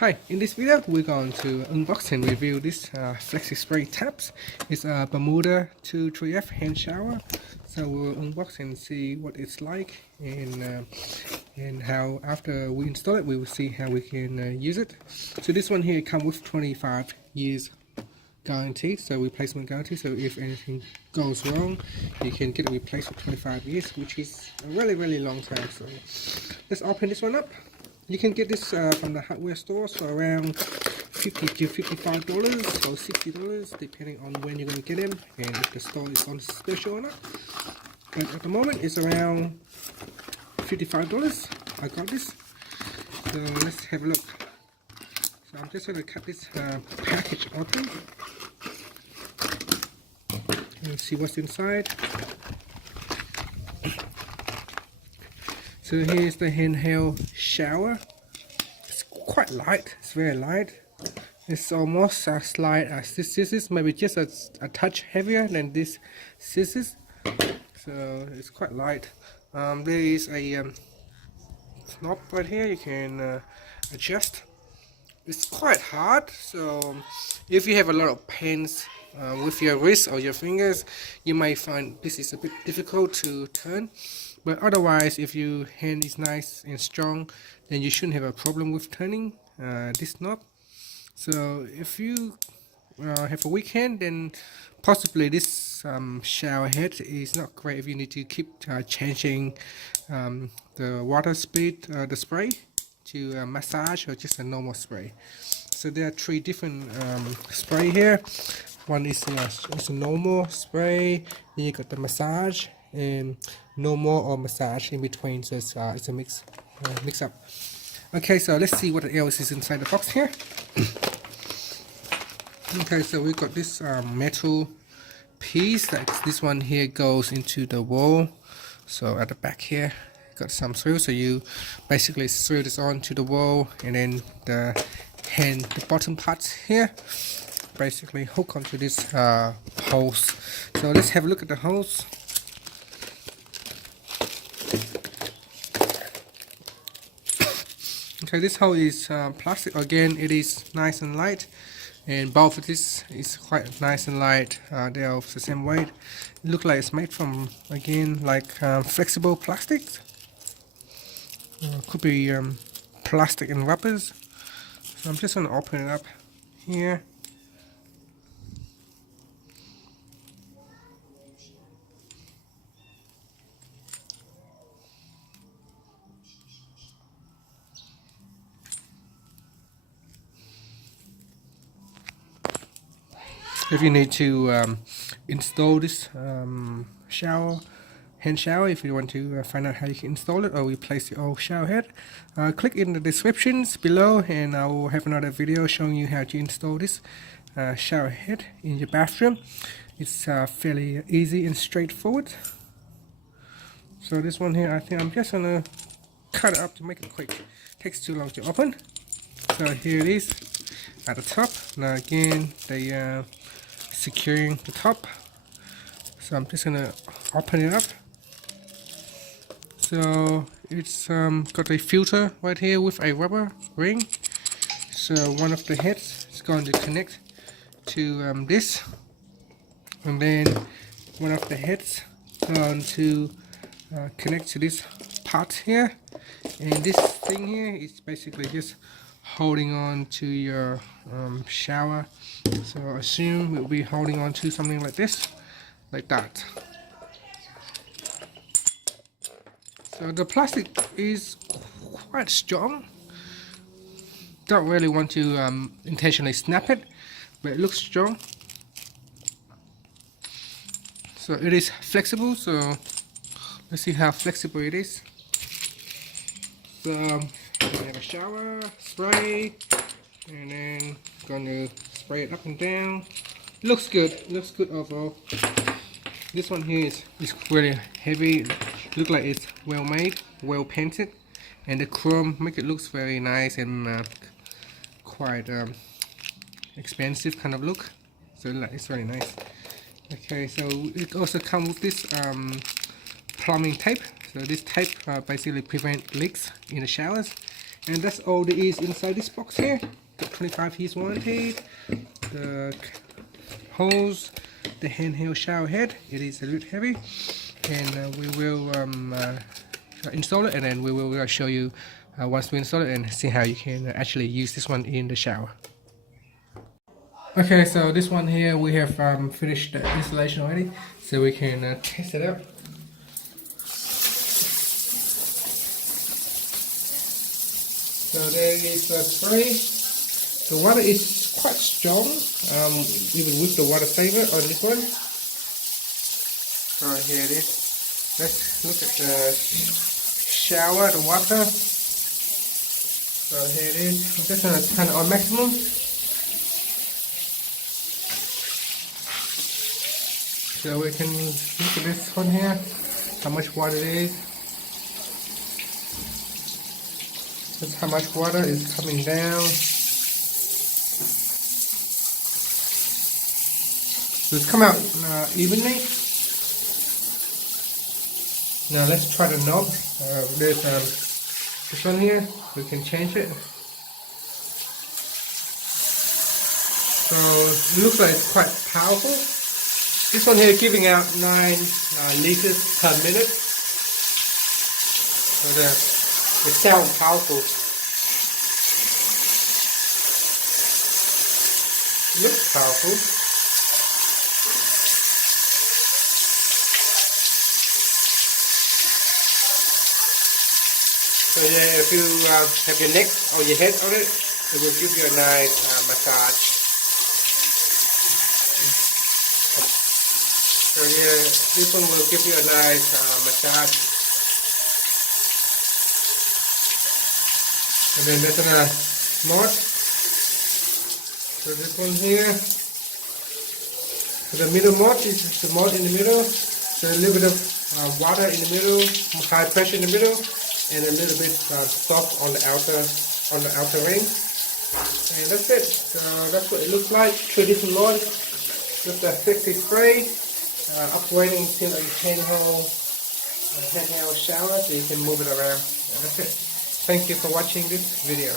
Hi, in this video we're going to unbox and review this Flexispray taps. It's a Bermuda II 3F hand shower. So we'll unbox and see what it's like, and how after we install it we will see how we can use it. So this one here comes with 25 years guarantee, so replacement guarantee. So if anything goes wrong you can get it replaced for 25 years, which is a really long time. So let's open this one up. You can get this from the hardware stores for around $50 to $55 or $60 depending on when you're going to get them and if the store is on special or not. But at the moment it's around $55. I got this. So let's have a look. So I'm just going to cut this package open and see what's inside. So here's the handheld shower. It's quite light, it's very light. It's almost as light as this scissors, maybe just a touch heavier than this scissors. So it's quite light. There is a knob right here you can adjust. It's quite hard, so if you have a lot of pains with your wrist or your fingers, you might find this is a bit difficult to turn. But otherwise, if your hand is nice and strong, then you shouldn't have a problem with turning this knob. So if you have a weak hand, then possibly this shower head is not great if you need to keep changing the water speed, the spray to massage or just a normal spray. So there are three different spray here. One is a normal spray, then you got the massage, and normal or massage in between. So it's a mix up. Okay, so let's see what else is inside the box here. Okay, so we got this metal piece. This one here goes into the wall. So at the back here got some screws, so you basically screw this onto the wall, and then the bottom parts here basically hook onto this hose. So let's have a look at the hose. Okay, this hose is plastic. Again, it is nice and light, and both of this is quite nice and light. They are of the same weight. It looks like it's made from, again, like flexible plastics. Could be plastic and rubbers. So I'm just going to open it up here. If you need to install this hand shower, if you want to find out how you can install it or replace the old shower head, click in the descriptions below and I will have another video showing you how to install this shower head in your bathroom. It's fairly easy and straightforward. So this one here, I think I'm just gonna cut it up to make it quick. It takes too long to open. So here it is at the top. Now again, they securing the top, so I'm just gonna open it up. So it's got a filter right here with a rubber ring. So one of the heads is going to connect to this, and then one of the heads going to connect to this part here, and this thing here is basically just holding on to your shower. So I assume we'll be holding on to something like this, like that. So the plastic is quite strong. Don't really want to intentionally snap it, but it looks strong. So it is flexible, so let's see how flexible it is. So we have a shower spray, and then going to spray it up and down. Looks good overall. This one here is really heavy. Look like it's well made, well painted, and the chrome make it looks very nice and quite expensive kind of look. So it's very nice. Okay, so it also comes with this plumbing tape. So this tape basically prevent leaks in the showers, And that's all there is inside this box here. The 25 years warranty, the hose, the handheld shower head. It is a little heavy, and we will install it, and then we will show you once we install it and see how you can actually use this one in the shower. Okay, so this one here we have finished the installation already, so we can test it out. So there is the spray. The water is quite strong, even with the water saver on this one. So here it is. Let's look at the shower, the water. So here it is. I'm just gonna turn it on maximum. So we can look at this one here, how much water it is. That's how much water is coming down. So it's come out evenly. Now let's try the knob. There's this one here. We can change it. So it looks like it's quite powerful. This one here giving out 9 liters per minute. So it sounds powerful. It looks powerful. So yeah, if you have your neck or your head on it, it will give you a nice massage. So yeah, this one will give you a nice massage. And then there's a mod. So this one here, the middle mod is the mod in the middle. So a little bit of water in the middle, high pressure in the middle, and a little bit soft on the outer ring. And that's it. So that's what it looks like. Traditional mod with the Flexispray, operating until a handheld shower, so you can move it around. And that's it. Thank you for watching this video.